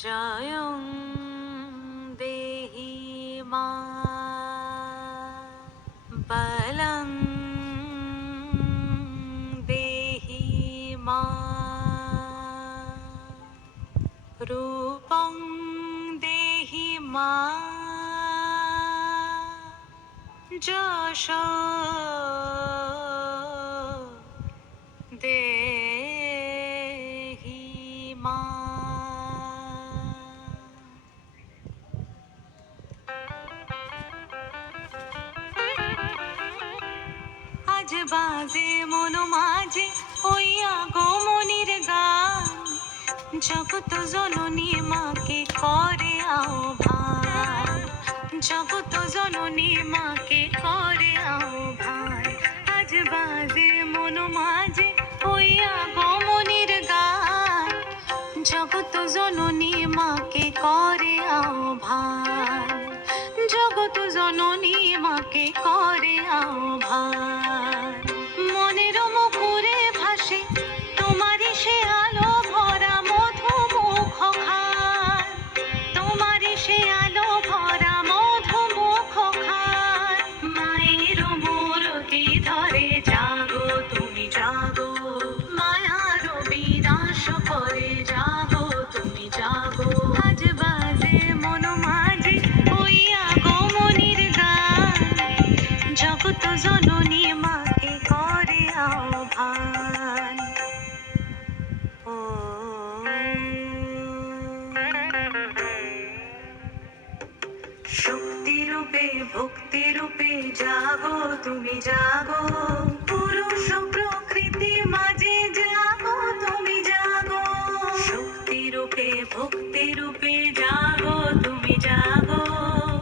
জয়ং দেহি মা বলং দেহি মা রূপং দেহি মা যশ দেহি মা। আজ বাজে মন মাঝে হইয়া গোমনির গান, জগত জননী মাকে করে আহ্বান, জগত জননী মাকে করে আহ্বান। আজ বাজে মন মাঝে হইয়া গোমনির গান, জগত জননী মাকে করে আহ্বান, জগত জননী মাকে করে আহ্বান। মনের মুখরে ভাসে তোমারই সে আলো ভরা মধু মুখ খান, তোমারই সে আলো ভরা মধু মুখ খান। মায়ের মূরতি ধরে জাগো তুমি জাগো, মায়ার বিনাশ করে জাগো তুমি জাগো। আজ বাজে মন মাঝে হইয়া গোমনির গান, জগত জননী মাকে করে আহ্বান। ও শক্তি রূপে ভক্তি রূপে জাগো তুমি জাগো, পুরুষ প্রকৃতি মাঝে জাগো তুমি জাগো। শক্তি রূপে ভক্তি রূপে জাগো তুমি জাগো,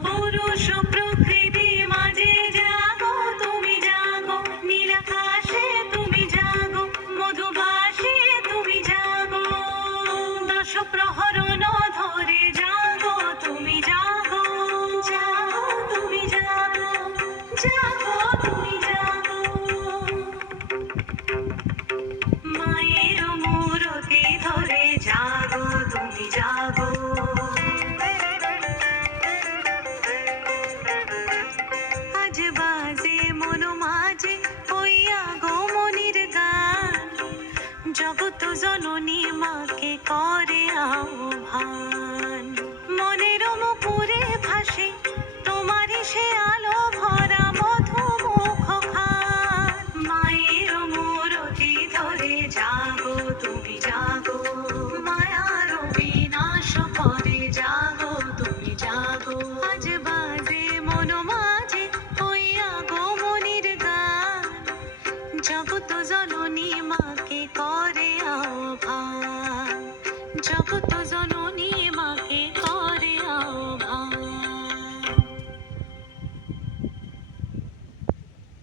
পুরুষ প্রকৃতি মাঝে জাগো তুমি জাগো। নীলাকাশে তুমি জাগো, মধুভাসে তুমি জাগো, দশ প্রহরণ ধরে জাগো তুমি জাগো, জাগো তুমি জাগো, জাগো তুমি জাগো। মায়ের মূরতি ধরে জাগো তুমি জাগো। আজ বাজে মন মাঝে হইয়া গোমনির গান, জগত জননী মাকে করে আহ্বান। মনের মুখরে ভাসে তোমারই সে আলো ভরা মধু মুখ খান। মায়ের মূরতি ধরে জাগো তুমি জাগো, মায়ার বিনাশ করে জাগো তুমি জাগো। আজ বাজে মন মাঝে হইয়া গোমনির গান, জগত জননী মাকে করে আহ্বান, জগত জননী